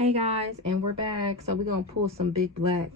Hey guys, and we're back. So we're gonna pull some big black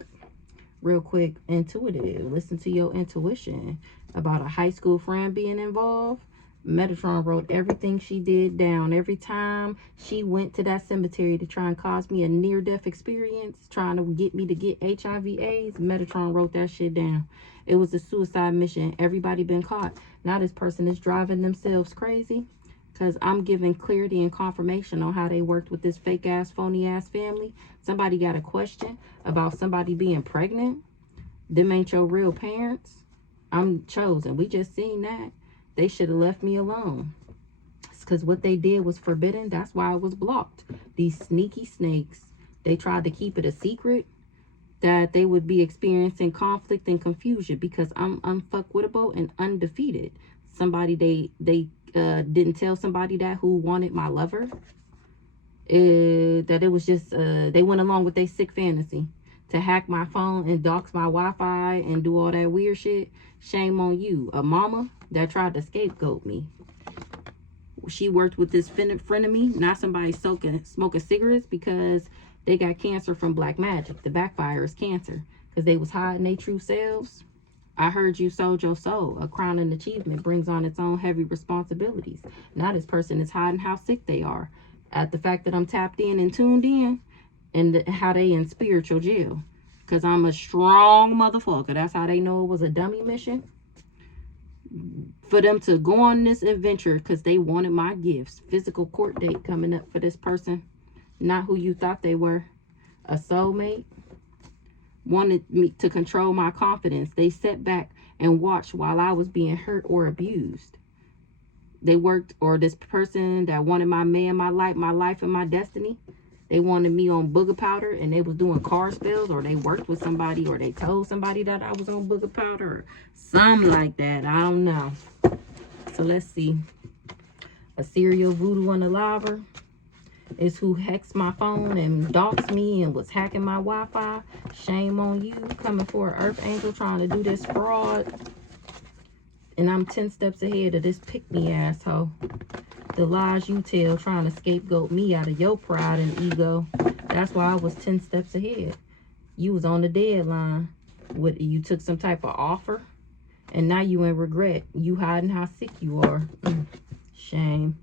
real quick. Intuitive. Listen to your intuition about a high school friend being involved. Metatron wrote everything she did down. Every time she went to that cemetery to try and cause me a near-death experience, trying to get me to get HIV/AIDS, Metatron wrote that shit down. It was a suicide mission. Everybody been caught. Now this person is driving themselves crazy, because I'm giving clarity and confirmation on how they worked with this fake ass, phony ass family. Somebody got a question about somebody being pregnant. Them ain't your real parents. I'm chosen. We just seen that. They should have left me alone. It's because what they did was forbidden. That's why it was blocked. These sneaky snakes, they tried to keep it a secret that they would be experiencing conflict and confusion because I'm unfuckwittable and undefeated. Somebody they didn't tell somebody that who wanted my lover, that it was just they went along with their sick fantasy to hack my phone and dox my Wi-Fi and do all that weird shit. Shame on you. A mama that tried to scapegoat me. She worked with this friend of me, not somebody smoking cigarettes, because they got cancer from black magic. The backfire is cancer because they was hiding their true selves. I heard you sold your soul. A crown and achievement brings on its own heavy responsibilities. Now this person is hiding how sick they are at the fact that I'm tapped in and tuned in, and how they in spiritual jail because I'm a strong motherfucker. That's how they know it was a dummy mission. For them to go on this adventure because they wanted my gifts. Physical court date coming up for this person. Not who you thought they were. A soulmate. Wanted me to control my confidence. They sat back and watched while I was being hurt or abused. They worked, or this person that wanted my man, my life and my destiny. They wanted me on booger powder, and they was doing car spells, or they worked with somebody, or they told somebody that I was on booger powder, or something like that. I don't know. So let's see. A serial voodoo unaliver is who hacks my phone and doxed me and was hacking my Wi-Fi. Shame on you, coming for an earth angel trying to do this fraud. And I'm 10 steps ahead of this pick-me asshole. The lies you tell trying to scapegoat me out of your pride and ego. That's why I was 10 steps ahead. You was on the deadline. You took some type of offer, and now you in regret. You hiding how sick you are. Shame.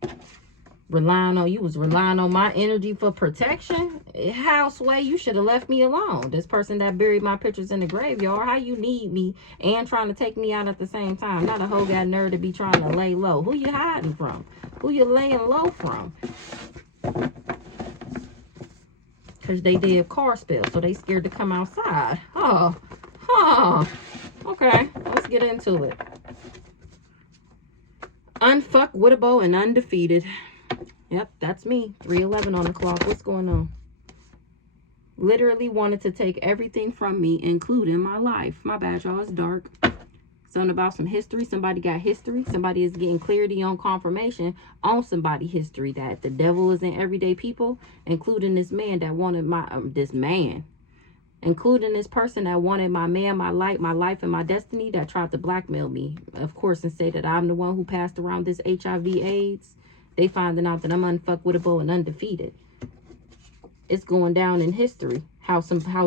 You was relying on my energy for protection. Houseway, you should have left me alone. This person that buried my pictures in the graveyard, how you need me and trying to take me out at the same time. Not a hoe got nerve to be trying to lay low. Who you hiding from? Who you laying low from? Because they did car spells, so they scared to come outside. Okay, let's get into it. Unfuckwittable and undefeated. Yep, that's me. 3:11 on the clock. What's going on? Literally wanted to take everything from me, including my life. My bad, y'all. It's dark. Something about some history. Somebody got history. Somebody is getting clarity on confirmation on somebody history that the devil is in everyday people, including this man that wanted my including this person that wanted my man, my life, and my destiny, that tried to blackmail me, of course, and say that I'm the one who passed around this HIV/AIDS. They finding out that I'm unfuckwittable and undefeated. It's going down in history how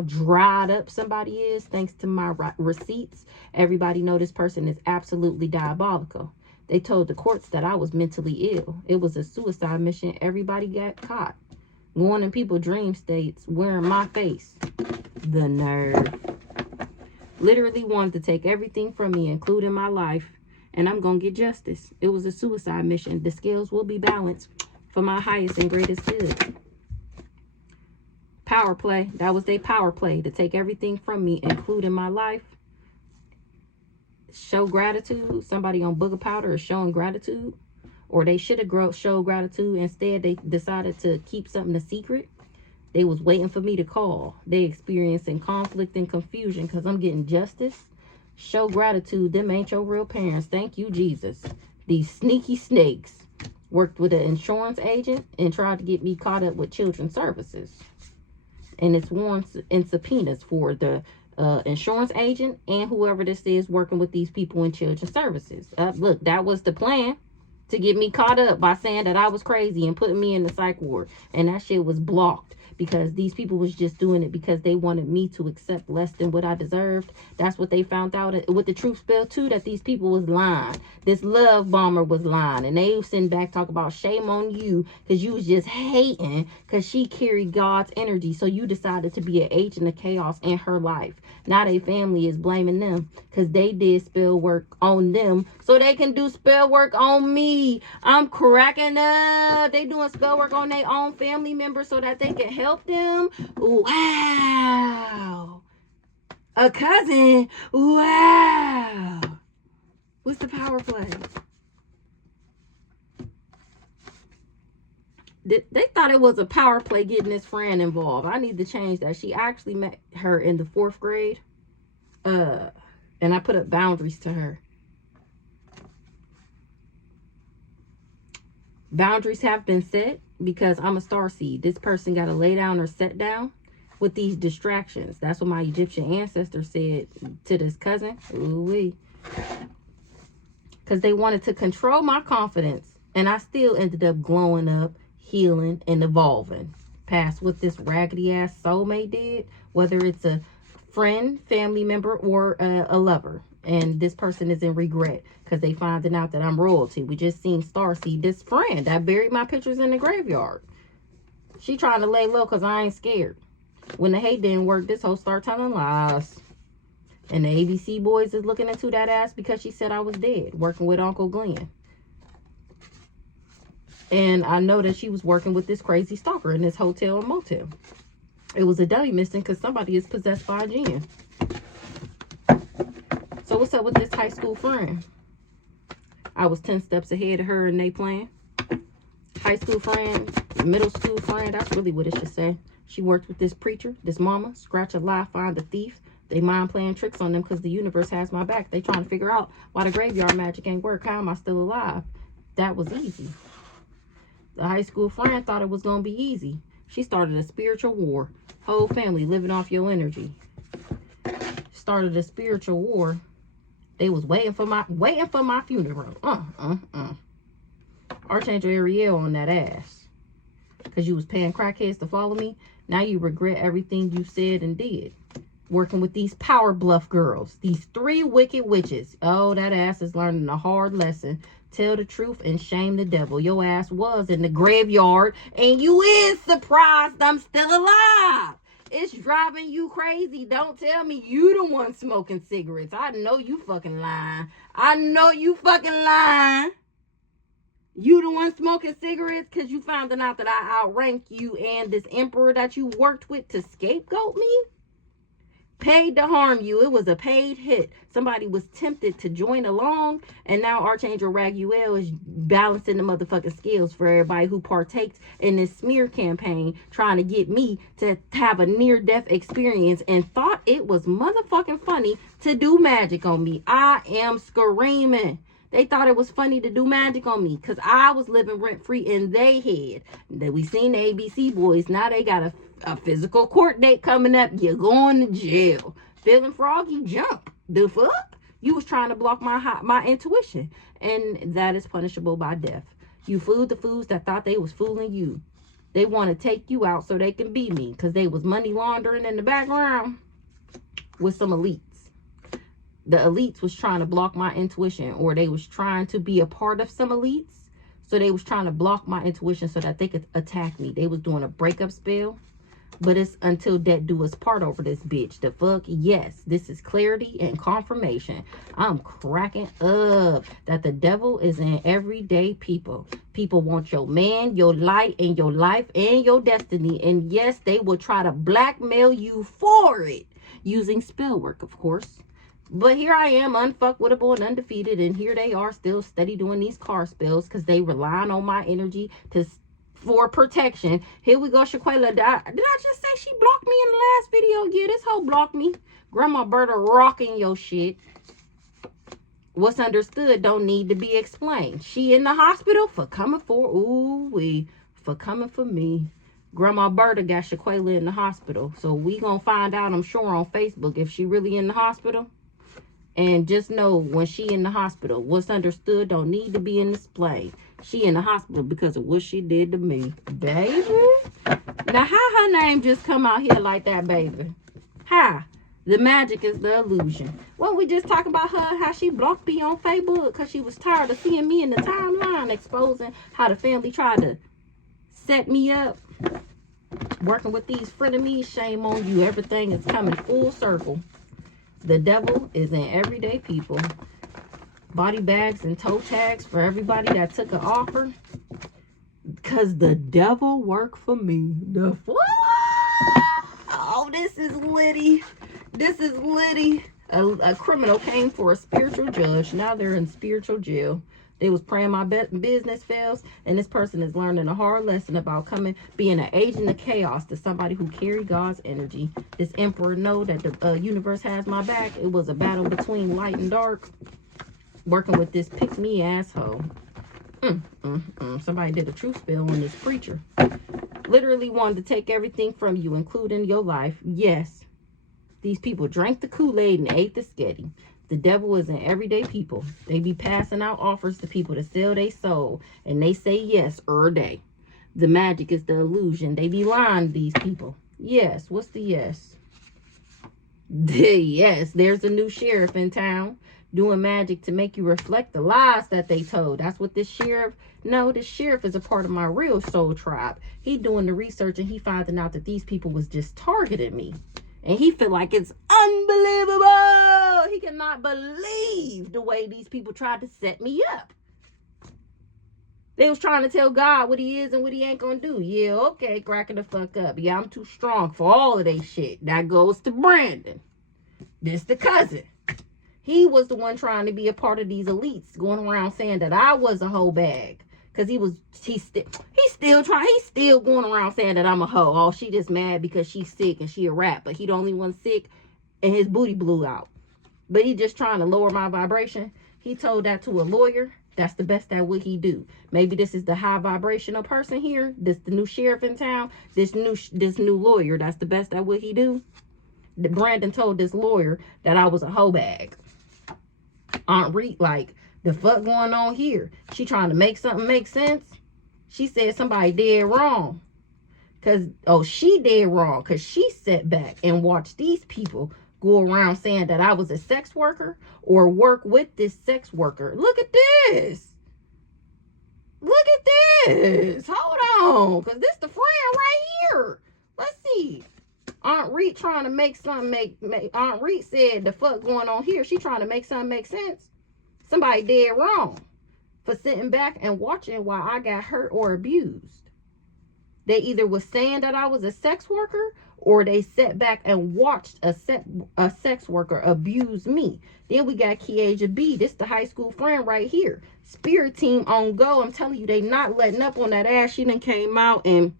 dried up somebody is thanks to my receipts. Everybody know this person is absolutely diabolical. They told the courts that I was mentally ill. It was a suicide mission. Everybody got caught. Going in people's dream states, wearing my face. The nerve. Literally wanted to take everything from me, including my life. And I'm going to get justice. It was a suicide mission. The scales will be balanced for my highest and greatest good. Power play. That was their power play. To take everything from me, including my life. Show gratitude. Somebody on booger powder is showing gratitude. Or they should have showed gratitude. Instead, they decided to keep something a secret. They was waiting for me to call. They experiencing conflict and confusion because I'm getting justice. Show gratitude. Them ain't your real parents. Thank you, Jesus. These sneaky snakes worked with an insurance agent and tried to get me caught up with children's services. And it's warrants and subpoenas for the insurance agent and whoever this is working with these people in children's services. Look, that was the plan. to get me caught up by saying that I was crazy and putting me in the psych ward. And that shit was blocked because these people was just doing it because they wanted me to accept less than what I deserved. That's what they found out with the truth spell too, that these people was lying. This love bomber was lying, and they was sitting back talking about shame on you because you was just hating because she carried God's energy. So you decided to be an agent of chaos in her life. Now they family is blaming them because they did spell work on them so they can do spell work on me. I'm cracking up. They doing spell work on their own family members so that they can help them. Wow. A cousin. Wow. What's the power play? They thought it was a power play getting this friend involved. I need to change that. She actually met her in the 4th grade. And I put up boundaries to her. Boundaries have been set because I'm a starseed. This person got to lay down or set down with these distractions. That's what my Egyptian ancestors said to this cousin. Ooh-wee. Because they wanted to control my confidence. And I still ended up glowing up, healing, and evolving past what this raggedy ass soulmate did, whether it's a friend, family member, or a lover. And this person is in regret because they finding out that I'm royalty. We just seen Starseed, this friend that buried my pictures in the graveyard. She trying to lay low because I ain't scared. When the hate didn't work, this hoe start telling lies. And the ABC boys is looking into that ass because she said I was dead, working with Uncle Glenn. And I know that she was working with this crazy stalker in this hotel and motel. It was a dummy missing because somebody is possessed by a jinn. So what's up with this high school friend? I was 10 steps ahead of her and they plan. High school friend, middle school friend, that's really what it should say. She worked with this preacher, this mama, scratch a lie, find a thief. They mind playing tricks on them because the universe has my back. They trying to figure out why the graveyard magic ain't work. How am I still alive? That was easy. The high school friend thought it was going to be easy. She started a spiritual war. Whole family living off your energy. Started a spiritual war. They was waiting for my funeral. Archangel Ariel on that ass. Because you was paying crackheads to follow me. Now you regret everything you said and did. Working with these power bluff girls. These 3 wicked witches. Oh, that ass is learning a hard lesson. Tell the truth and shame the devil. Your ass was in the graveyard and you is surprised I'm still alive. It's driving you crazy. Don't tell me you the one smoking cigarettes. I know you fucking lying. I know you fucking lying. You the one smoking cigarettes because you found out that I outranked you and this emperor that you worked with to scapegoat me? Paid to harm you. It was a paid hit. Somebody was tempted to join along, and now Archangel Raguel is balancing the motherfucking scales for everybody who partakes in this smear campaign, trying to get me to have a near-death experience and thought it was motherfucking funny to do magic on me. I am screaming. They thought it was funny to do magic on me because I was living rent-free in their head. We seen the ABC boys. Now they got a physical court date coming up. You're going to jail. Feeling froggy, jump. The fuck? You was trying to block my intuition. And that is punishable by death. You fooled the fools that thought they was fooling you. They want to take you out so they can be me because they was money laundering in the background with some elites. The elites was trying to block my intuition, or they was trying to be a part of some elites. So they was trying to block my intuition so that they could attack me. They was doing a breakup spell. But it's until death do us part over this bitch. The fuck? Yes. This is clarity and confirmation. I'm cracking up that the devil is in everyday people. People want your man, your light, and your life, and your destiny. And yes, they will try to blackmail you for it. Using spell work, of course. But here I am, unfuckwittable and undefeated. And here they are still steady doing these car spells because they relying on my energy for protection. Here we go, Shaquela. Did I just say she blocked me in the last video? Yeah, this hoe blocked me. Grandma Berta rocking your shit. What's understood don't need to be explained. She in the hospital for coming for, for coming for me. Grandma Berta got Shaquela in the hospital. So we gonna find out, I'm sure, on Facebook if she really in the hospital. And just know when she in the hospital, what's understood don't need to be in display. She in the hospital because of what she did to me. Baby. Now, how her name just come out here like that, baby? How? The magic is the illusion. Well, we just talking about her, how she blocked me on Facebook because she was tired of seeing me in the timeline exposing how the family tried to set me up. Working with these frenemies, shame on you. Everything is coming full circle. The devil is in everyday people. Body bags and toe tags for everybody that took an offer. Because the devil worked for me. The oh, this is litty. This is litty. A criminal came for a spiritual judge. Now they're in spiritual jail. They was praying my business fails, and this person is learning a hard lesson about being an agent of chaos to somebody who carry God's energy. This emperor know that the universe has my back. It was a battle between light and dark. Working with this pick-me asshole. Somebody did a truth spell on this preacher. Literally wanted to take everything from you, including your life. Yes, these people drank the Kool-Aid and ate the sketty. The devil is in everyday people. They be passing out offers to people to sell their soul. And they say yes every day. The magic is the illusion. They be lying to these people. Yes. What's the yes? Yes. There's a new sheriff in town doing magic to make you reflect the lies that they told. That's what this sheriff... No, this sheriff is a part of my real soul tribe. He doing the research and he finding out that these people was just targeting me. And he feel like it's unbelievable. He cannot believe the way these people tried to set me up. They was trying to tell God what he is and what he ain't gonna do. Yeah, okay, cracking the fuck up. Yeah, I'm too strong for all of that shit. That goes to Brandon. This the cousin. He was the one trying to be a part of these elites, going around saying that I was a hoe bag. Cause he's still going around saying that I'm a hoe. Oh, she just mad because she's sick and she a rat. But he the only one sick and his booty blew out. But he just trying to lower my vibration. He told that to a lawyer. That's the best at what he do. Maybe this is the high vibrational person here. This the new sheriff in town. This new lawyer. That's the best at what he do. Brandon told this lawyer that I was a hoe bag. Aunt Reed, like, the fuck going on here? She trying to make something make sense? She said somebody did wrong. She did wrong. Because she sat back and watched these people go around saying that I was a sex worker or work with this sex worker. Look at this. Look at this. Hold on. Because this the friend right here. Let's see. Aunt Reed trying to make something Aunt Reed said the fuck going on here. She trying to make something make sense. Somebody did wrong for sitting back and watching while I got hurt or abused. They either was saying that I was a sex worker or they sat back and watched a sex worker abuse me. Then we got Kieja B. This the high school friend right here. Spirit team on go. I'm telling you, they not letting up on that ass. She done came out and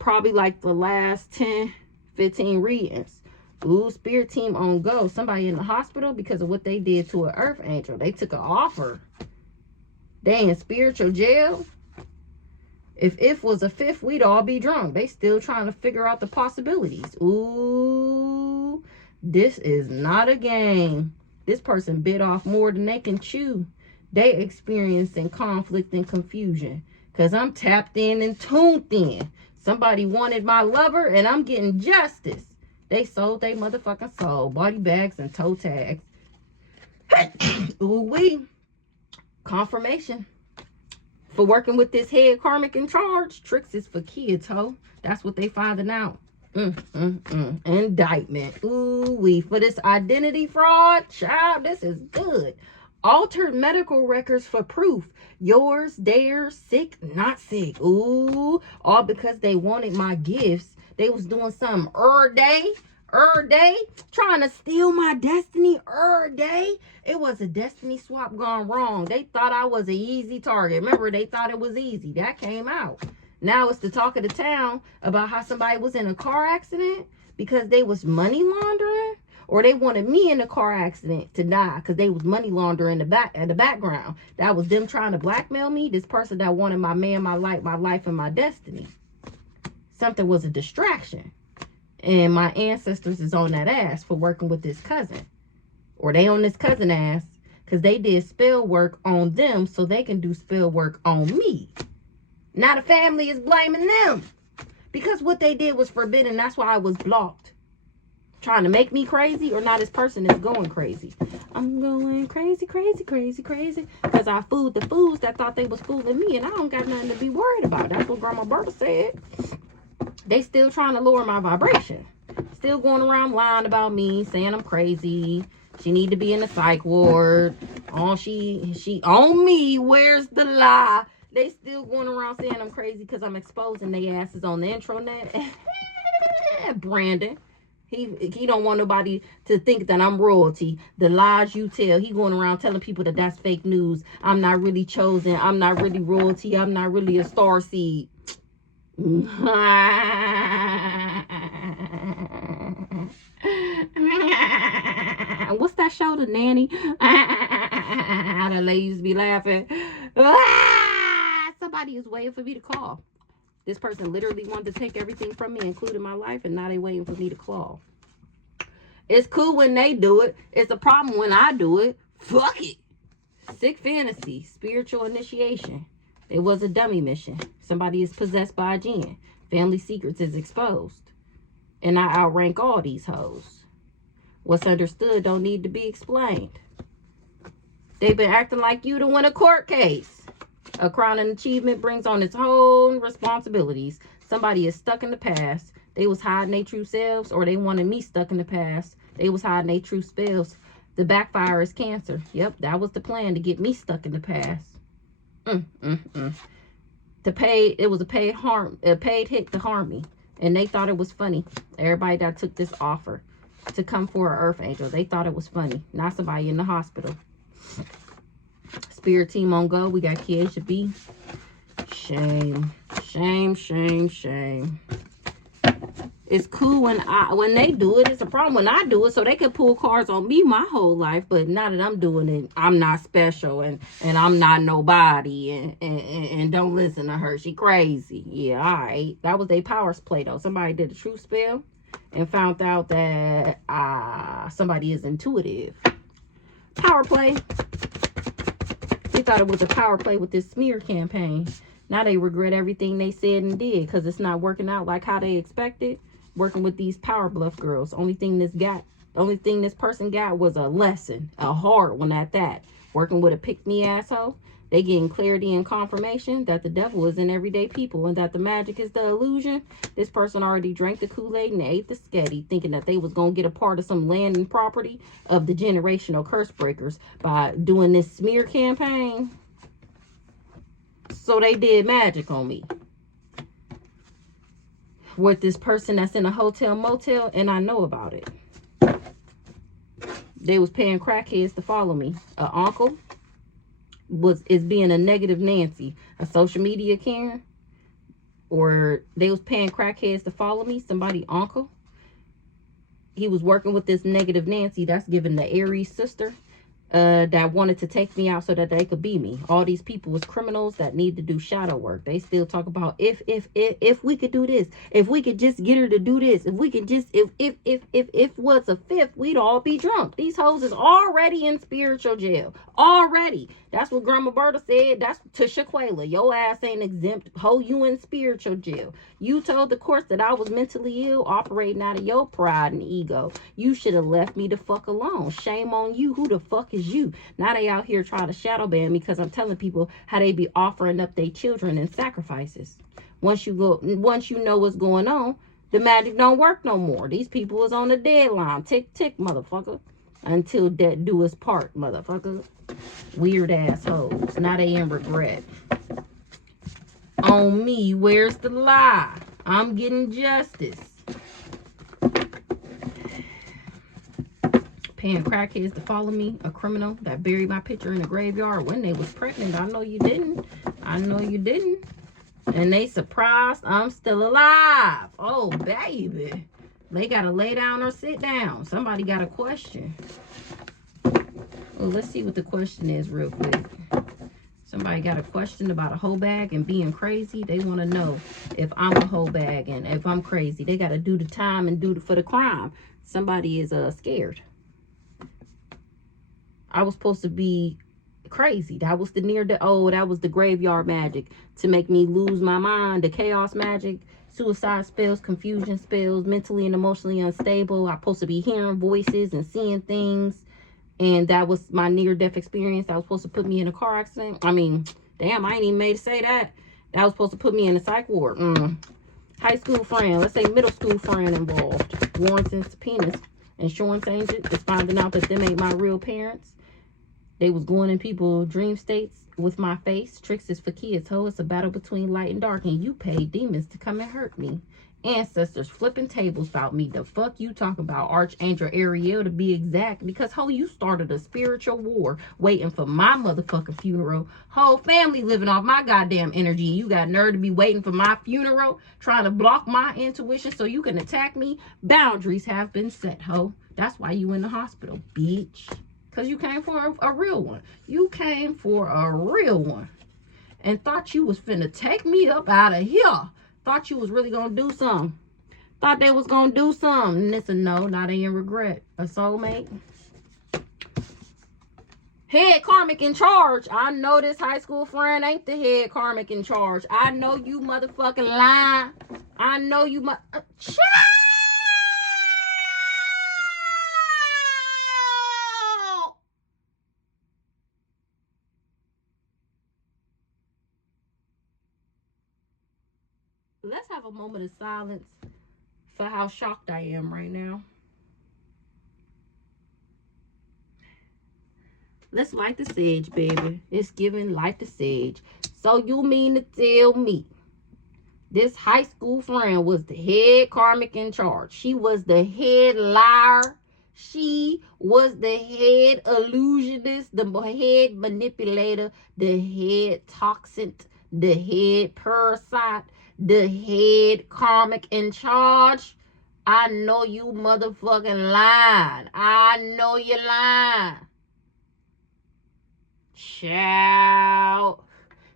probably like the last 10, 15 readings. Ooh, spirit team on go. Somebody in the hospital because of what they did to an earth angel. They took an offer. They in spiritual jail. If was a fifth, we'd all be drunk. They still trying to figure out the possibilities. Ooh, this is not a game. This person bit off more than they can chew. They experiencing conflict and confusion. Because I'm tapped in and tuned in. Somebody wanted my lover and I'm getting justice. They sold their motherfucking soul. Body bags and toe tags. Ooh-wee. Confirmation. For working with this head karmic in charge. Tricks is for kids, ho. That's what they finding out. Indictment. Ooh-wee. For this identity fraud. Child, this is good. Altered medical records for proof. Yours, theirs, sick, not sick. Ooh. All because they wanted my gifts. They was doing something every day, trying to steal my destiny every day. It was a destiny swap gone wrong. They thought I was an easy target. Remember, they thought it was easy. That came out. Now it's the talk of the town about how somebody was in a car accident because they was money laundering, or they wanted me in a car accident to die because they was money laundering in the background. That was them trying to blackmail me. This person that wanted my man, my life, and my destiny. Something was a distraction. And my ancestors is on that ass for working with this cousin. or they on this cousin ass, because they did spell work on them so they can do spell work on me. Now the family is blaming them because what they did was forbidden. That's why I was blocked. Trying to make me crazy, or now this person is going crazy. I'm going crazy, crazy, crazy, crazy, because I fooled the fools that thought they was fooling me, and I don't got nothing to be worried about. That's what Grandma Berta said. They still trying to lower my vibration. Still going around lying about me, saying I'm crazy. She need to be in the psych ward. Oh, she on me. Where's the lie? They still going around saying I'm crazy because I'm exposing their asses on the intranet. Brandon. He don't want nobody to think that I'm royalty. The lies you tell. He going around telling people that that's fake news. I'm not really chosen. I'm not really royalty. I'm not really a star seed. What's that show, The Nanny? The ladies be laughing. Somebody is waiting for me to call. This person literally wanted to take everything from me, including my life, and now they waiting for me to call. It's cool when they do it. It's a problem when I do it. Fuck it. Sick fantasy. Spiritual initiation. It was a dummy mission. Somebody is possessed by a jinn. Family secrets is exposed. And I outrank all these hoes. What's understood don't need to be explained. They've been acting like you to win a court case. A crowning achievement brings on its own responsibilities. Somebody is stuck in the past. They was hiding their true selves, or they wanted me stuck in the past. They was hiding their true spells. The backfire is cancer. Yep, that was the plan, to get me stuck in the past. It was a paid hit to harm me, and they thought it was funny. Everybody that took this offer to come for an earth angel, they thought it was funny. Not somebody in the hospital. Spirit team on go. We got Keisha B. Shame, shame, shame, shame. It's cool when they do it. It's a problem when I do it, so they can pull cards on me my whole life. But now that I'm doing it, I'm not special, and I'm not nobody, and don't listen to her. She crazy. Yeah, all right. That was a power play though. Somebody did a truth spell and found out that somebody is intuitive. Power play. They thought it was a power play with this smear campaign. Now they regret everything they said and did because it's not working out like how they expected. Working with these power bluff girls. Only thing this person got was a lesson. A hard one at that. Working with a pick-me asshole. They getting clarity and confirmation that the devil is in everyday people and that the magic is the illusion. This person already drank the Kool-Aid and ate the sketty, thinking that they was going to get a part of some land and property of the generational curse breakers by doing this smear campaign. So they did magic on me. With this person that's in a hotel motel, and I know about it. They was paying crackheads to follow me. An uncle is being a negative Nancy, a social media Karen, or they was paying crackheads to follow me. Somebody uncle, he was working with this negative Nancy that's giving the Aries sister that wanted to take me out so that they could be me. All these people was criminals that need to do shadow work. They still talk about if we could do this, if we could just get her to do this, if we could just if was a fifth, we'd all be drunk. These hoes is already in spiritual jail. Already. That's what Grandma Berta said. That's to Shaquela. Your ass ain't exempt. Ho, you in spiritual jail. You told the courts that I was mentally ill, operating out of your pride and ego. You should have left me the fuck alone. Shame on you. Who the fuck is you? Now they out here trying to shadow ban me because I'm telling people how they be offering up their children in sacrifices. Once you know what's going on, the magic don't work no more. These people is on the deadline. Tick, tick, motherfucker. Until death do us part, motherfucker. Weird assholes. Now they in regret. On me, where's the lie? I'm getting justice. Paying crackheads to follow me. A criminal that buried my picture in the graveyard when they was pregnant. I know you didn't. I know you didn't. And they surprised I'm still alive. Oh, baby. They got to lay down or sit down. Somebody got a question. Well, let's see what the question is real quick. Somebody got a question about a hoe bag and being crazy. They want to know if I'm a hoe bag and if I'm crazy. They got to do the time and do for the crime. Somebody is scared. I was supposed to be crazy. That was that was the graveyard magic to make me lose my mind. The chaos magic, suicide spells, confusion spells, mentally and emotionally unstable. I'm supposed to be hearing voices and seeing things. And that was my near-death experience. That was supposed to put me in a car accident. I mean, damn, I ain't even made to say that. That was supposed to put me in a psych ward. High school friend, let's say middle school friend involved. Warrants and subpoenas. Insurance agent is finding out that them ain't my real parents. They was going in people's dream states with my face. Tricks is for kids, ho. It's a battle between light and dark, and you paid demons to come and hurt me. Ancestors flipping tables about me. The fuck you talking about? Archangel Ariel to be exact. Because, ho, you started a spiritual war waiting for my motherfucking funeral. Whole family living off my goddamn energy. You got nerve to be waiting for my funeral, trying to block my intuition so you can attack me. Boundaries have been set, ho. That's why you in the hospital, bitch. Because you came for a real one. You came for a real one. And thought you was finna take me up out of here. Thought you was really gonna do something. Thought they was gonna do something. And it's a no, not in regret. A soulmate. Head karmic in charge. I know this high school friend ain't the head karmic in charge. I know you motherfucking lying. I know you Let's have a moment of silence for how shocked I am right now. Let's light the sage, baby. It's giving light the sage. So you mean to tell me this high school friend was the head karmic in charge? She was the head liar. She was the head illusionist, the head manipulator, the head toxin, the head parasite, the head karmic in charge. I know you motherfucking lying. I know you lying. Child.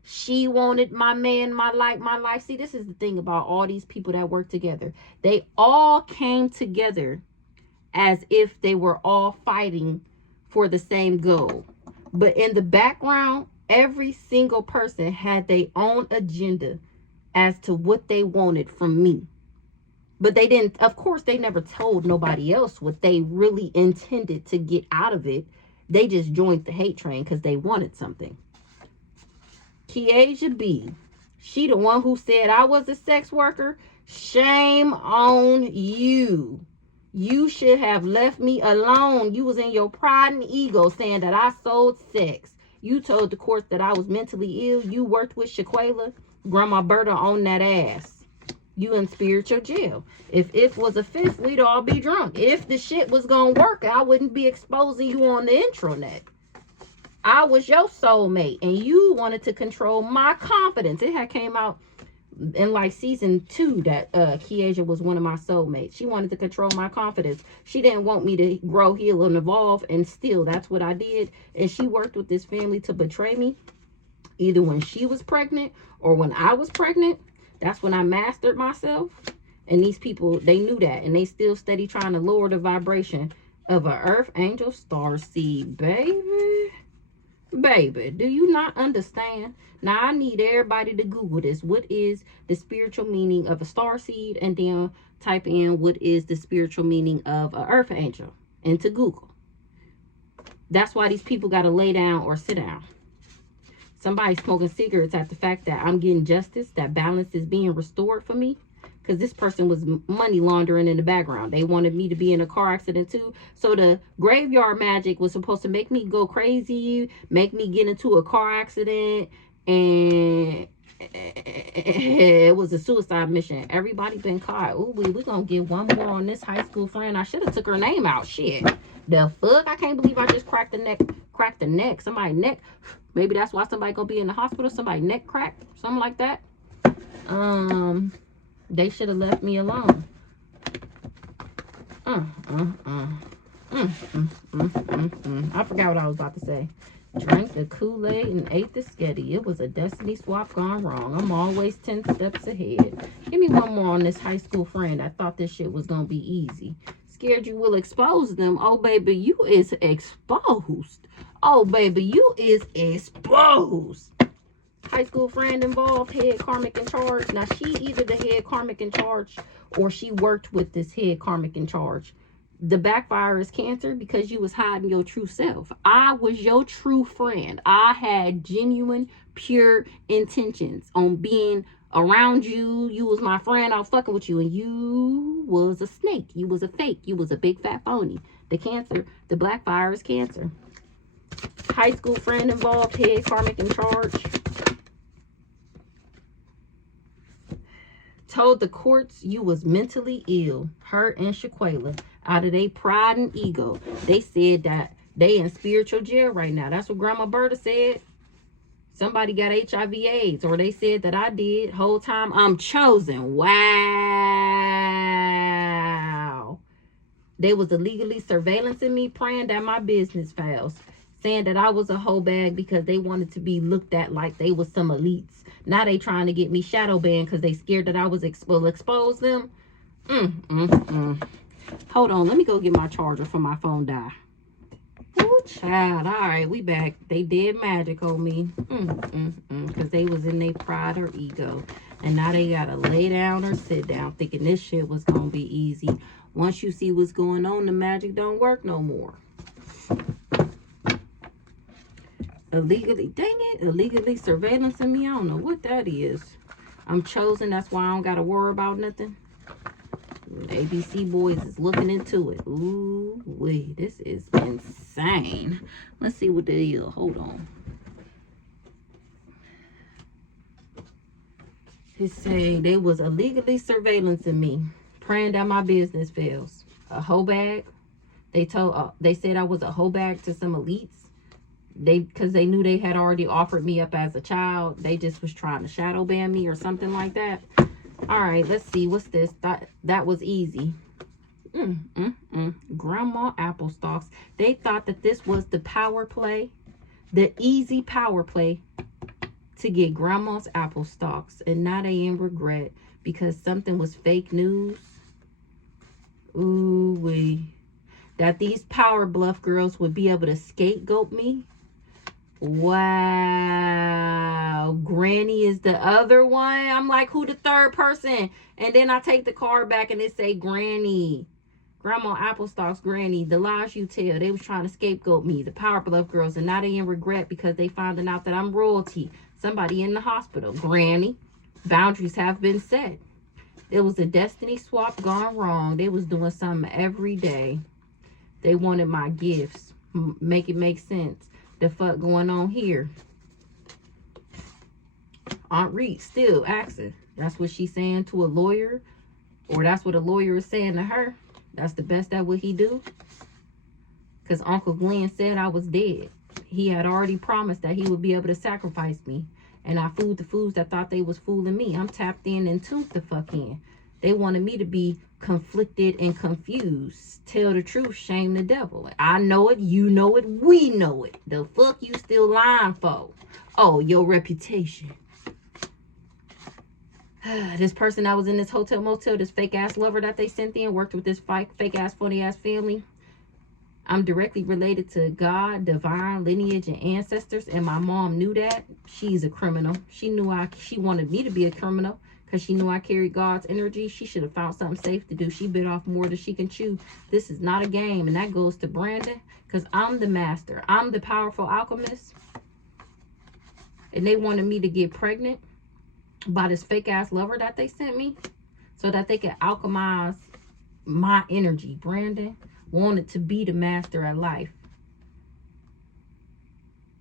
She wanted my man, my life. See, this is the thing about all these people that work together. They all came together as if they were all fighting for the same goal. But in the background, every single person had their own agenda as to what they wanted from me. But they didn't, of course, they never told nobody else what they really intended to get out of it. They just joined the hate train because they wanted something. Kiesha B, she the one who said I was a sex worker. Shame on you. You should have left me alone. You was in your pride and ego saying that I sold sex. You told the courts that I was mentally ill. You worked with Shaquela, Grandma Berta on that ass. You in spiritual jail. If was a fifth, we'd all be drunk. If the shit was gonna work, I wouldn't be exposing you on the intranet. I was your soulmate, and you wanted to control my confidence. It had came out in like season 2 that Kiesha was one of my soulmates. She wanted to control my confidence. She didn't want me to grow, heal, and evolve, and still, that's what I did. And she worked with this family to betray me, either when she was pregnant or when I was pregnant. That's when I mastered myself. And these people, they knew that. And they still steady trying to lower the vibration of an earth angel star seed. Baby. Baby, do you not understand? Now, I need everybody to Google this. What is the spiritual meaning of a star seed? And then type in what is the spiritual meaning of an earth angel into Google. That's why these people got to lay down or sit down. Somebody smoking cigarettes at the fact that I'm getting justice, that balance is being restored for me. Because this person was money laundering in the background. They wanted me to be in a car accident too. So the graveyard magic was supposed to make me go crazy, make me get into a car accident. And it was a suicide mission. Everybody been caught. Ooh, we going to get one more on this high school friend. I should have took her name out. Shit. The fuck? I can't believe I just cracked the neck. Somebody neck. Maybe that's why somebody gonna be in the hospital. Somebody neck cracked. Something like that. They should have left me alone. I forgot what I was about to say. Drank the Kool-Aid and ate the sketty. It was a destiny swap gone wrong. I'm always 10 steps ahead. Give me one more on this high school friend. I thought this shit was gonna be easy. Scared you will expose them. Oh, baby, you is exposed. Oh, baby, you is exposed. High school friend involved, head karmic in charge. Now, she either the head karmic in charge or she worked with this head karmic in charge. The backfire is Cancer because you was hiding your true self. I was your true friend. I had genuine, pure intentions on being around you. You was my friend. I was fucking with you. And you was a snake. You was a fake. You was a big fat phony. The Cancer, the Blackfire is Cancer. High school friend involved, head karmic in charge. Told the courts you was mentally ill, her and Shaquela. Out of their pride and ego, they said that they in spiritual jail right now. That's what Grandma Berta said. Somebody got HIV/AIDS, or they said that I did. Whole time I'm chosen. Wow. They was illegally surveillancing me, praying that my business fails, saying that I was a hoe bag because they wanted to be looked at like they was some elites. Now they trying to get me shadow banned because they scared that I was expose them. Hold on, let me go get my charger for my phone die. Ooh, child. All right, we back. They did magic on me. Because they was in their pride or ego. And now they got to lay down or sit down thinking this shit was going to be easy. Once you see what's going on, the magic don't work no more. Illegally, dang it, illegally surveillancing me. I don't know what that is. I'm chosen. That's why I don't got to worry about nothing. ABC boys is looking into it. Ooh, wait, this is insane. Let's see what they is. Hold on. They say they was illegally surveillancing me, praying that my business fails. A hoe bag. They said I was a hoe bag to some elites. Because they knew they had already offered me up as a child. They just was trying to shadow ban me or something like that. All right, let's see. What's this? That was easy. Grandma apple stalks. They thought that this was the power play, the easy power play to get grandma's apple stalks. And now they in regret because something was fake news. Ooh wee. That these power bluff girls would be able to scapegoat me. Wow. Granny is the other one. I'm like, who the third person? And then I take the card back and it say Granny. Grandma Applestalk's Granny. The lies you tell. They was trying to scapegoat me. The power bluff girls. And now they in regret because they finding out that I'm royalty. Somebody in the hospital. Granny. Boundaries have been set. It was a destiny swap gone wrong. They was doing something every day. They wanted my gifts. Make it make sense. The fuck going on here? Aunt Reed still asking. That's what she's saying to a lawyer, or that's what a lawyer is saying to her. That's the best that what he do. Because Uncle Glenn said I was dead. He had already promised that he would be able to sacrifice me, and I fooled the fools that thought they was fooling me. I'm tapped in and tuned the fuck in. They wanted me to be conflicted and confused. Tell the truth, shame the devil. I know it, you know it, we know it. The fuck you still lying for? Oh, your reputation. This person that was in this hotel motel, this fake ass lover that they sent in, worked with this fake ass funny ass family. I'm directly related to God, divine lineage, and ancestors, and my mom knew that. She's a criminal. She wanted me to be a criminal. Because she knew I carried God's energy. She should have found something safe to do. She bit off more than she can chew. This is not a game. And that goes to Brandon. Because I'm the master. I'm the powerful alchemist. And they wanted me to get pregnant by this fake ass lover that they sent me. So that they could alchemize my energy. Brandon wanted to be the master at life.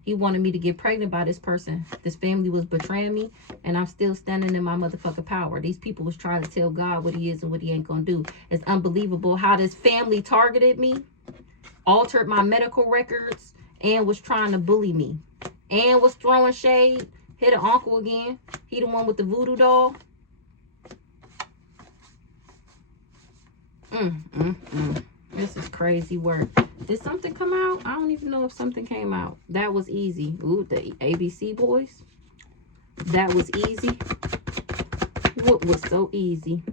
He wanted me to get pregnant by this person. This family was betraying me, and I'm still standing in my motherfucking power. These people was trying to tell God what he is and what he ain't gonna do. It's unbelievable how this family targeted me, altered my medical records, and was trying to bully me, and was throwing shade. Hit an uncle again. He the one with the voodoo doll. This is crazy work. Did something come out? I don't even know if something came out. That was easy. Ooh, the ABC boys. That was easy. What was so easy?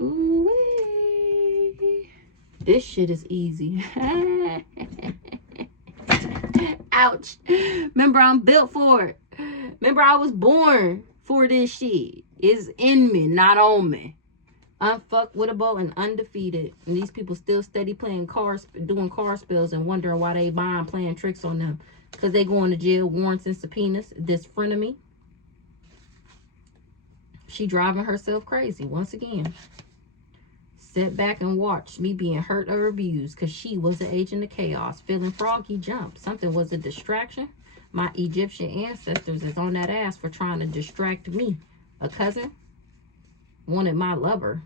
Ooh, wee. This shit is easy. Ouch. Remember, I'm built for it. Remember, I was born for this shit. It's in me, not on me. Unfuckwittable and undefeated. And these people still steady playing cards, doing card spells, and wondering why they buying, playing tricks on them. Because they going to jail, warrants and subpoenas. This frenemy. She driving herself crazy once again. Sit back and watch me being hurt or abused because she was an agent of chaos. Feeling froggy jump. Something was a distraction. My Egyptian ancestors is on that ass for trying to distract me. A cousin wanted my lover.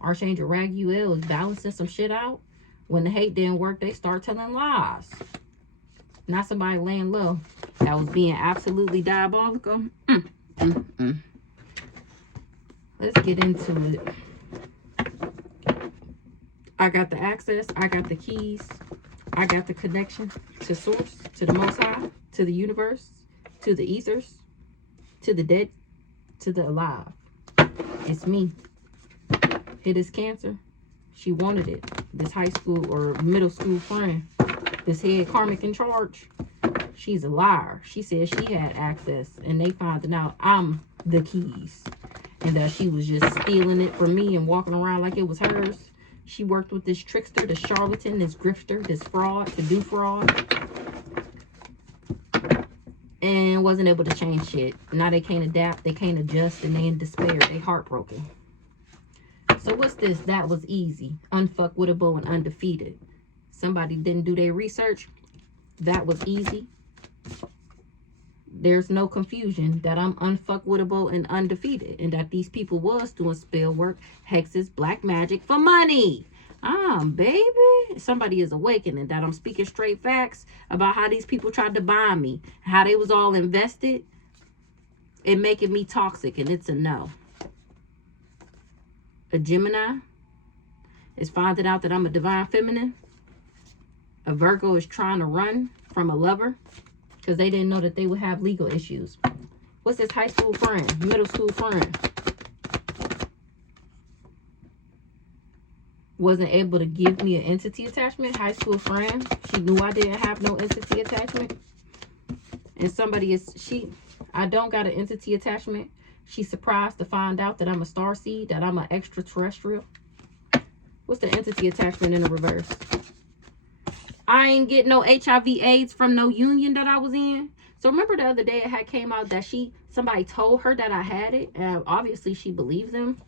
Archangel Raguel is balancing some shit out. When the hate didn't work, they start telling lies. Not somebody laying low. That was being absolutely diabolical. Let's get into it. I got the access. I got the keys. I got the connection to source, to the Most High, to the universe, to the ethers, to the dead, to the alive. It's me. It is Cancer. She wanted it. This high school or middle school friend. This head karmic in charge. She's a liar. She said she had access and they found out I'm the keys. And that she was just stealing it from me and walking around like it was hers. She worked with this trickster, this charlatan, this grifter, this fraud to do fraud. And wasn't able to change shit. Now they can't adapt, they can't adjust, and they in despair. They heartbroken. So what's this? That was easy. Unfuckwittable and undefeated. Somebody didn't do their research. That was easy. There's no confusion that I'm unfuckwittable and undefeated. And that these people was doing spell work, hexes, black magic for money. Baby. Somebody is awakening that I'm speaking straight facts about how these people tried to buy me. How they was all invested in making me toxic. And it's a no. A Gemini is finding out that I'm a divine feminine. A Virgo is trying to run from a lover because they didn't know that they would have legal issues. What's this high school friend, middle school friend? Wasn't able to give me an entity attachment. High school friend. She knew I didn't have no entity attachment. And somebody is, I don't got an entity attachment. She's surprised to find out that I'm a starseed, that I'm an extraterrestrial. What's the entity attachment in the reverse? I ain't get no HIV AIDS from no union that I was in. So remember the other day it had came out that somebody told her that I had it. And obviously she believes them.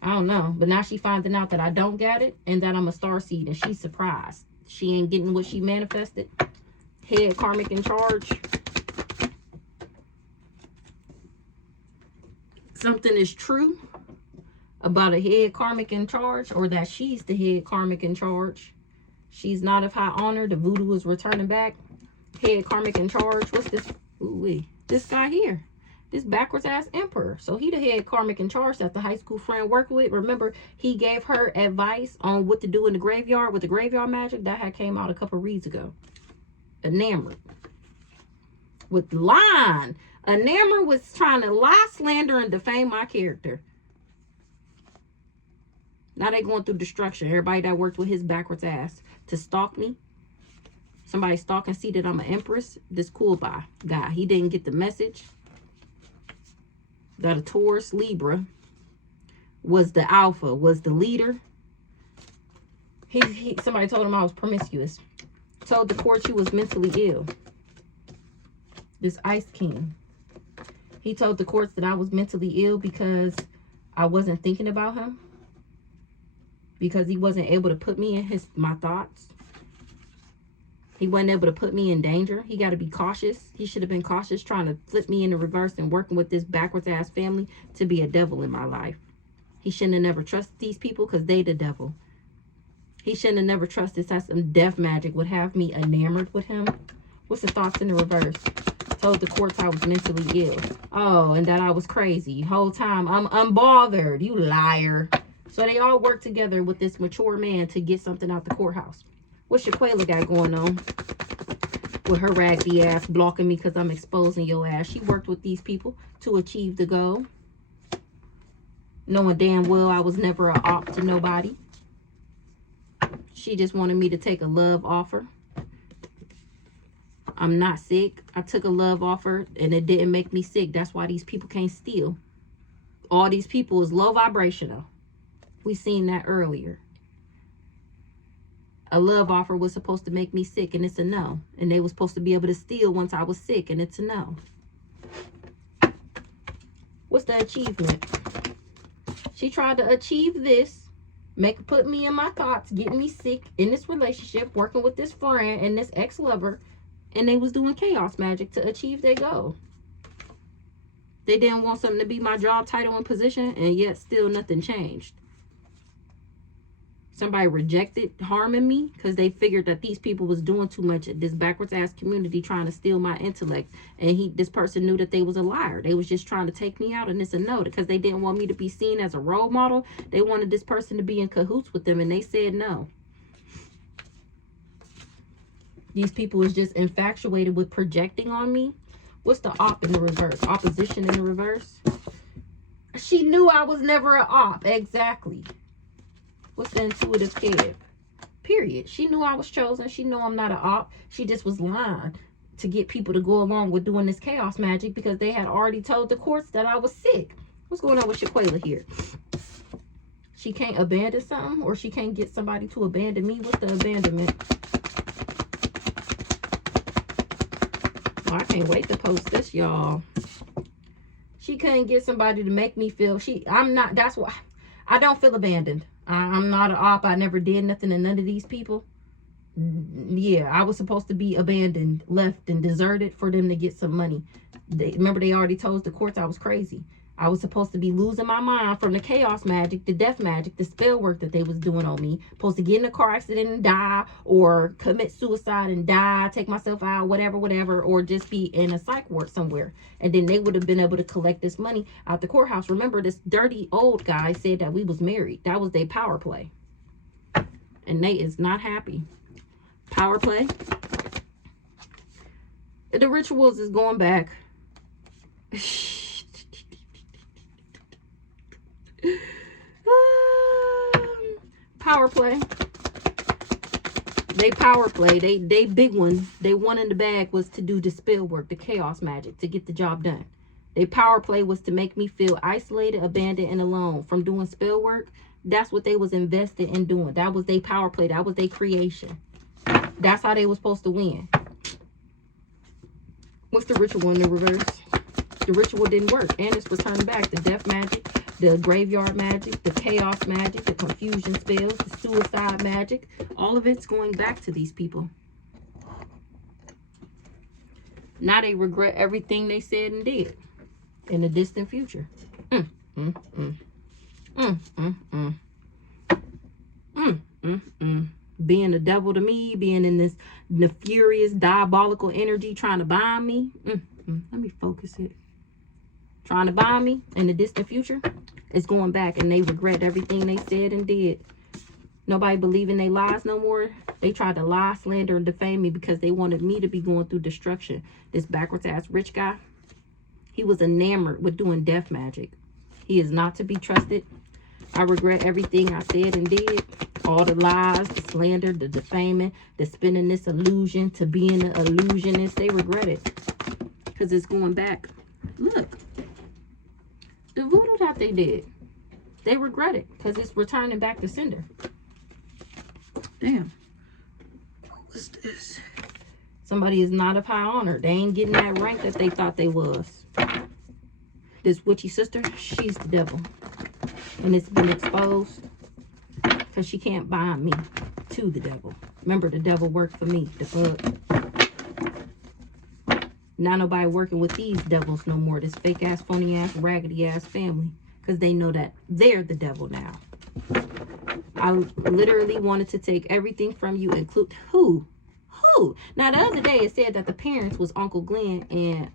I don't know. But now she finding out that I don't get it and that I'm a starseed. And she's surprised. She ain't getting what she manifested. Head karmic in charge. Something is true about a head karmic in charge, or that she's the head karmic in charge. She's not of high honor. The voodoo is returning back. Head karmic in charge. What's this? Ooh-wee. This guy here. This backwards ass emperor. So he the head karmic in charge that the high school friend worked with. Remember, he gave her advice on what to do in the graveyard with the graveyard magic. That had came out a couple reads ago. Enamored. With line. Enamored was trying to lie, slander, and defame my character. Now they going through destruction. Everybody that worked with his backwards ass to stalk me. Somebody stalk and see that I'm an empress. This cool guy. He didn't get the message that a Taurus Libra was the alpha, was the leader. Somebody told him I was promiscuous. Told the court she was mentally ill. This Ice King. He told the courts that I was mentally ill because I wasn't thinking about him. Because he wasn't able to put me in my thoughts. He wasn't able to put me in danger. He got to be cautious. He should have been cautious trying to flip me in the reverse and working with this backwards ass family to be a devil in my life. He shouldn't have never trusted these people because they the devil. He shouldn't have never trusted that some death magic would have me enamored with him. What's the thoughts in the reverse? Told the courts I was mentally ill. Oh, and that I was crazy. Whole time I'm unbothered. You liar. So they all work together with this mature man to get something out the courthouse. What's Shaquela got going on? With her raggedy ass blocking me because I'm exposing your ass. She worked with these people to achieve the goal. Knowing damn well I was never an op to nobody. She just wanted me to take a love offer. I'm not sick. I took a love offer and it didn't make me sick. That's why these people can't steal. All these people is low vibrational. We seen that earlier. A love offer was supposed to make me sick and it's a no. And they were supposed to be able to steal once I was sick and it's a no. What's the achievement? She tried to achieve this. Put me in my thoughts, getting me sick in this relationship, working with this friend and this ex-lover. And they was doing chaos magic to achieve their goal. They didn't want something to be my job title and position, and yet still nothing changed. Somebody rejected harming me because they figured that these people was doing too much at this backwards ass community trying to steal my intellect. And this person knew that they was a liar. They was just trying to take me out, and it's a no, because they didn't want me to be seen as a role model. They wanted this person to be in cahoots with them, and they said no. These people is just infatuated with projecting on me. What's the op in the reverse? Opposition in the reverse. She knew I was never an op. Exactly. What's the intuitive kid? Period. She knew I was chosen. She knew I'm not an op. She just was lying to get people to go along with doing this chaos magic because they had already told the courts that I was sick. What's going on with Shaquela here? She can't abandon something, or she can't get somebody to abandon me. What's the abandonment? I can't wait to post this, y'all. She couldn't get somebody to make me feel that's why I don't feel abandoned. I'm not an op. I never did nothing to none of these people. Yeah, I was supposed to be abandoned, left, and deserted for them to get some money. Remember, they already told the courts I was crazy. I was supposed to be losing my mind from the chaos magic, the death magic, the spell work that they was doing on me. Supposed to get in a car accident and die, or commit suicide and die, take myself out, whatever, or just be in a psych ward somewhere. And then they would have been able to collect this money out the courthouse. Remember, this dirty old guy said that we was married. That was their power play. And they is not happy. Power play. The rituals is going back. Power play. They power play. They big one. They one in the bag was to do the spell work, the chaos magic, to get the job done. They power play was to make me feel isolated, abandoned, and alone from doing spell work. That's what they was invested in doing. That was their power play. That was their creation. That's how they was supposed to win. What's the ritual in the reverse? The ritual didn't work, and it's returned back. The death magic, the graveyard magic, the chaos magic, the confusion spells, the suicide magic. All of it's going back to these people. Now they regret everything they said and did in the distant future. Being the devil to me, being in this nefarious, diabolical energy trying to bind me. Let me focus it. Trying to bind me in the distant future. It's going back, and they regret everything they said and did. Nobody believing they lies no more. They tried to lie, slander, and defame me because they wanted me to be going through destruction. This backwards ass rich guy, he was enamored with doing death magic. He is not to be trusted. I regret everything I said and did. All the lies, the slander, the defaming, the spinning this illusion to being an illusionist. They regret it because it's going back. Look. The voodoo that they did, they regret it because it's returning back to sender. Damn. What was this? Somebody is not of high honor. They ain't getting that rank that they thought they was. This witchy sister, she's the devil. And it's been exposed because she can't bind me to the devil. Remember, the devil worked for me. The fuck. Not nobody working with these devils no more. This fake ass, phony ass, raggedy ass family. Because they know that they're the devil now. I literally wanted to take everything from you, include who? Who? Now the other day it said that the parents was Uncle Glenn and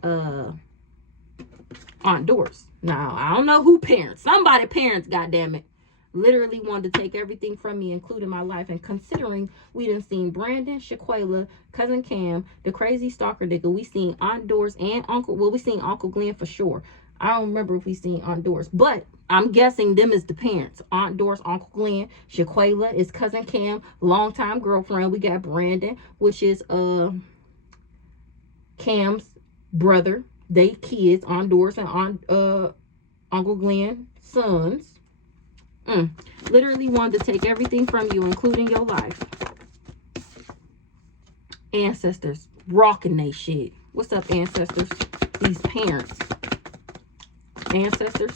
Aunt Doris. Now I don't know who parents. Somebody parents, goddammit. Literally wanted to take everything from me, including my life. And considering we done seen Brandon, Shaquela, Cousin Cam, the crazy stalker nigga, we seen Aunt Doris and Uncle, well, we seen Uncle Glenn for sure. I don't remember if we seen Aunt Doris, but I'm guessing them is the parents. Aunt Doris, Uncle Glenn, Shaquela is cousin Cam, longtime girlfriend. We got Brandon, which is Cam's brother. They kids, Aunt Doris and Uncle Glenn, sons. Literally wanted to take everything from you, including your life. Ancestors, rocking they shit. What's up, ancestors? These parents. Ancestors.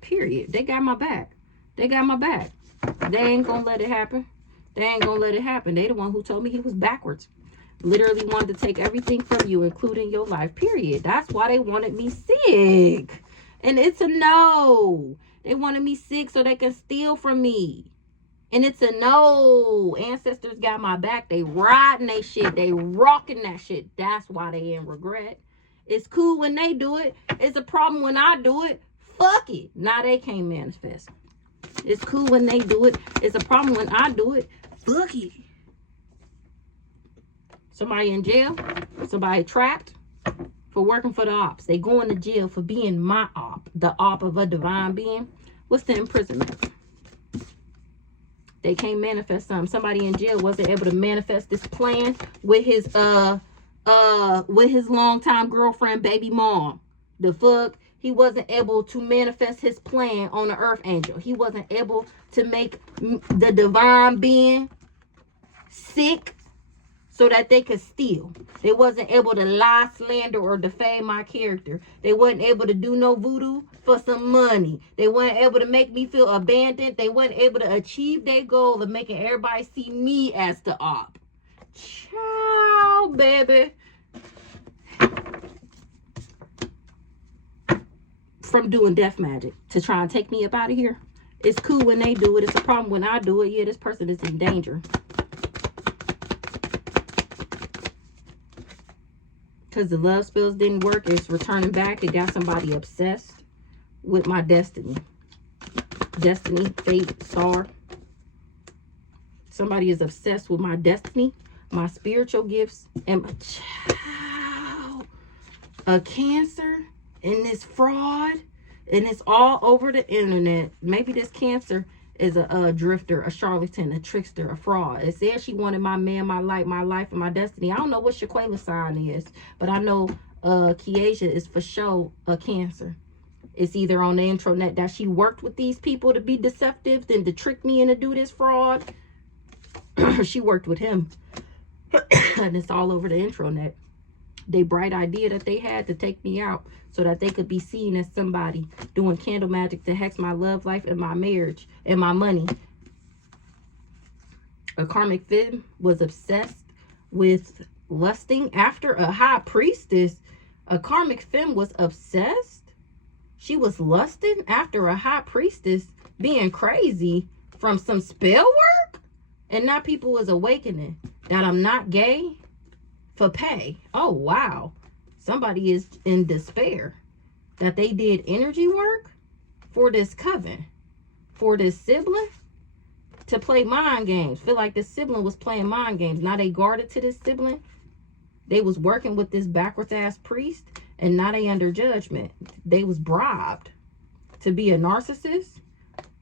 Period. They got my back. They got my back. They ain't gonna let it happen. They ain't gonna let it happen. They the one who told me he was backwards. Literally wanted to take everything from you, including your life. Period. That's why they wanted me sick. And it's a no. They wanted me sick so they can steal from me. And it's a no. Ancestors got my back. They riding they shit. They rocking that shit. That's why they in regret. It's cool when they do it. It's a problem when I do it. Fuck it. Now they can't manifest. It's cool when they do it. It's a problem when I do it. Fuck it. Somebody in jail. Somebody trapped for working for the ops. They going to jail for being my op. The op of a divine being. What's the imprisonment? They can't manifest something. Somebody in jail wasn't able to manifest this plan with his longtime girlfriend, baby mom. The fuck? He wasn't able to manifest his plan on the earth angel. He wasn't able to make the divine being sick so that they could steal. They wasn't able to lie, slander, or defame my character. They wasn't able to do no voodoo for some money. They weren't able to make me feel abandoned. They weren't able to achieve their goal of making everybody see me as the op. Ciao, baby. From doing death magic to try and take me up out of here. It's cool when they do it. It's a problem when I do it. Yeah, this person is in danger. Because the love spells didn't work. It's returning back. It got somebody obsessed with my destiny. Destiny, fate, star. Somebody is obsessed with my destiny, my spiritual gifts, and my child. A Cancer and this fraud. And it's all over the internet. Maybe this Cancer is a drifter, a charlatan, a trickster, a fraud. It says she wanted my man, my light, my life, and my destiny. I don't know what Shaquela's sign is, but I know Kiesha is for sure a Cancer. It's either on the intranet that she worked with these people to be deceptive, then to trick me into do this fraud. She worked with him. And it's all over the intranet. They bright idea that they had to take me out so that they could be seen as somebody doing candle magic to hex my love life and my marriage and my money. A karmic femme was obsessed with lusting after a high priestess. A karmic femme was obsessed. She was lusting after a high priestess, being crazy from some spell work. And now people is awakening that I'm not gay for pay. Oh, wow. Somebody is in despair that they did energy work for this coven, for this sibling, to play mind games. Feel like this sibling was playing mind games. Now they guarded to this sibling. They was working with this backwards ass priest, and now they under judgment. They was bribed to be a narcissist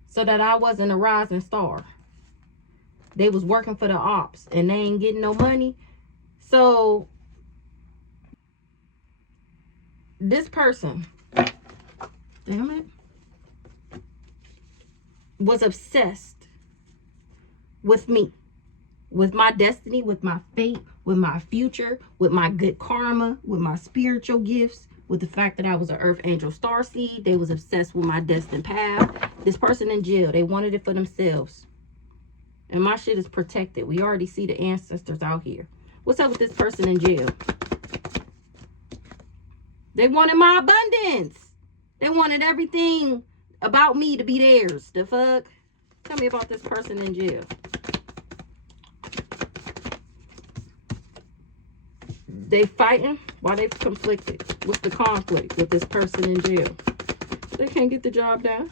so that I wasn't a rising star. They was working for the ops and they ain't getting no money. So this person, damn it, was obsessed with me, with my destiny, with my fate, with my future, with my good karma, with my spiritual gifts, with the fact that I was an earth angel starseed. They was obsessed with my destined path. This person in jail, they wanted it for themselves. And my shit is protected. We already see the ancestors out here. What's up with this person in jail? They wanted my abundance. They wanted everything about me to be theirs. The fuck? Tell me about this person in jail. They fighting while they conflicted. What's the conflict with this person in jail? They can't get the job done.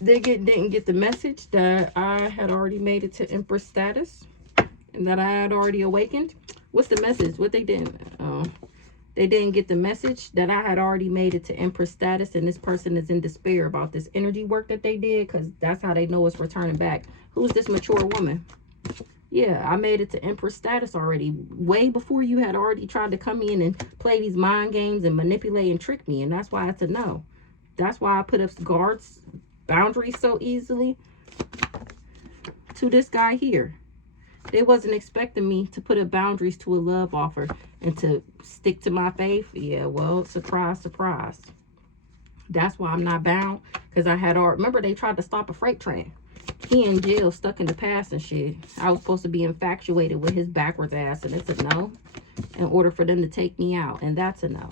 They didn't get the message that I had already made it to Empress status and that I had already awakened. What's the message? What they did? They didn't get the message that I had already made it to Empress status, and this person is in despair about this energy work that they did, because that's how they know it's returning back. Who's this mature woman? Yeah, I made it to Empress status already, way before you had already tried to come in and play these mind games and manipulate and trick me, and that's why it's a no. That's why I put up guards, boundaries so easily to this guy here. They wasn't expecting me to put up boundaries to a love offer and to stick to my faith. Yeah, well, surprise, surprise. That's why I'm not bound, because I had already, remember they tried to stop a freight train. He in jail, stuck in the past and shit. I was supposed to be infatuated with his backwards ass, and it's a no in order for them to take me out, and that's a no.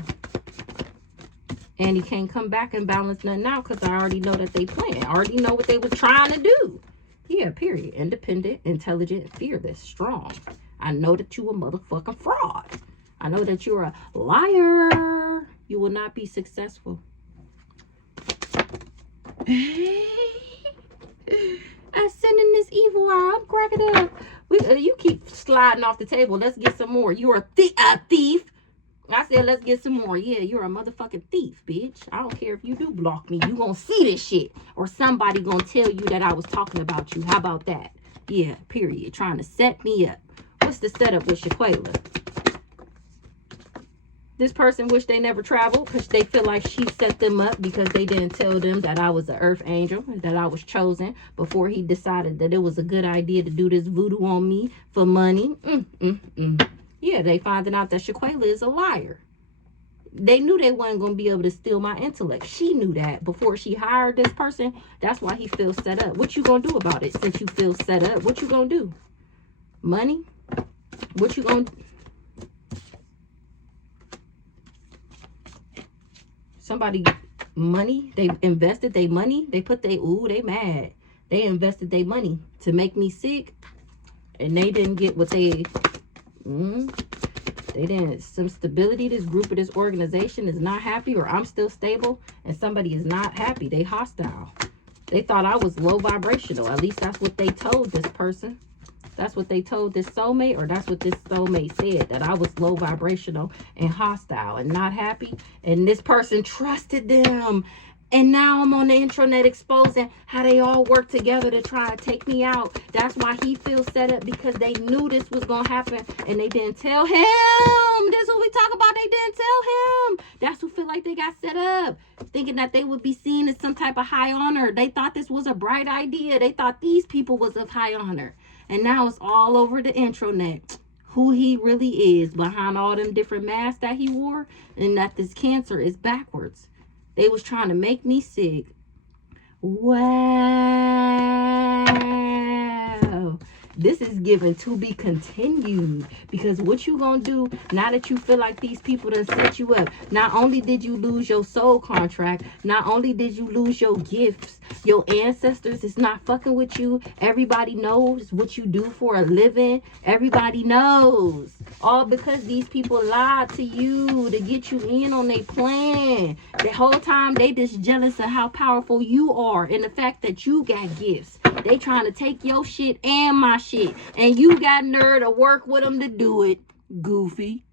And he can't come back and balance nothing out, because I already know that they playing. I already know what they were trying to do. Yeah, period. Independent, intelligent, fearless, strong. I know that you a motherfucking fraud. I know that you're a liar. You will not be successful. I sending this evil out. Crack it up. You keep sliding off the table. Let's get some more. You're a thief. I said, let's get some more. Yeah, you're a motherfucking thief, bitch. I don't care if you do block me. You gonna see this shit. Or somebody gonna tell you that I was talking about you. How about that? Yeah, period. Trying to set me up. What's the setup with Shaquela? This person wish they never traveled because they feel like she set them up because they didn't tell them that I was an earth angel, that I was chosen before he decided that it was a good idea to do this voodoo on me for money. Yeah, they finding out that Shaquela is a liar. They knew they wasn't going to be able to steal my intellect. She knew that before she hired this person. That's why he feels set up. What you going to do about it since you feel set up? What you going to do? Money? What you going to... Somebody, money, they invested their money. They put they mad. They invested their money to make me sick. And they didn't get what they... They didn't. Some stability. This group of this organization is not happy, or I'm still stable and somebody is not happy. They hostile. They thought I was low vibrational. At least that's what they told this person. That's what they told this soulmate, or that's what this soulmate said, that I was low vibrational and hostile and not happy. And this person trusted them. And now I'm on the intranet exposing how they all work together to try to take me out. That's why he feels set up, because they knew this was going to happen and they didn't tell him. This is what we talk about. They didn't tell him. That's who feel like they got set up, thinking that they would be seen as some type of high honor. They thought this was a bright idea. They thought these people was of high honor. And now it's all over the intranet who he really is behind all them different masks that he wore, and that this cancer is backwards. They was trying to make me sick. Wow. This is given to be continued. Because what you gonna do now that you feel like these people done set you up? Not only did you lose your soul contract, not only did you lose your gifts, your ancestors is not fucking with you. Everybody knows what you do for a living. Everybody knows. All because these people lied to you to get you in on their plan. The whole time they just jealous of how powerful you are and the fact that you got gifts. They trying to take your shit and my shit. And you got nerve to work with them to do it. Goofy.